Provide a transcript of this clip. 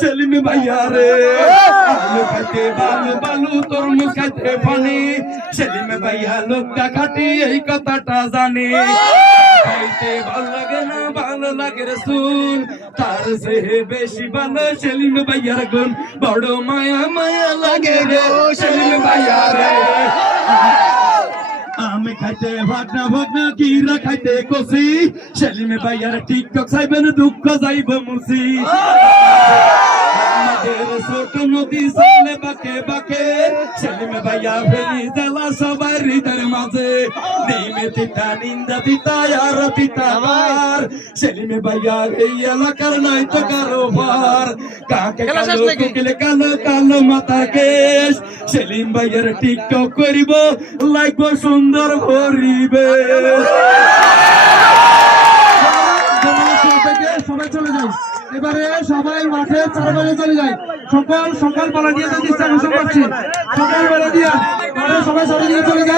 সেলিম ভাইয়া রে আলু খাইতে বালু বালু তরমুজ খাইতে পানি সেলিম ভাইয়া লোকটা খাটি এই কথাটা জানে খাইতে ভালো লাগে না ভালো লাগে রসুল তার সে বেশি ভালো সেলিম ভাইয়ার গুণ বড় মায়া মায়া লাগে রে সেলিম ভাইয়া রে আমি খাইতে ভাগনা ভাগনা কিরা খাইতে কষি সেলিম ভাইয়ার টিকটক চাইবেন দুঃখ যাইব মুসি আমাদের ছোট নদী চলে বাঁকে বাঁকে সেলিম ভাইয়া ফেরি জ্বালা সবার হৃদয়ের মাঝে নেমে তিতা নিন্দা দিতা আর তিতাবার সেলিম ভাইয়া এই এলাকার নাই তো কারোবার কাকে কালো কুকিলে কালো কালো মাথা কেশ সেলিম ভাইয়ার টিকটক করিব লাগবো সুন্দর ভরিবে সবাই চলে যায় এবারে সবাই মাঠে চারবেলা চলে যায় সকাল সকাল বেলা দিয়ে দিচ্ছে ঘোষণা করছি সকাল বেলা দিয়ে সবাই চলে যায়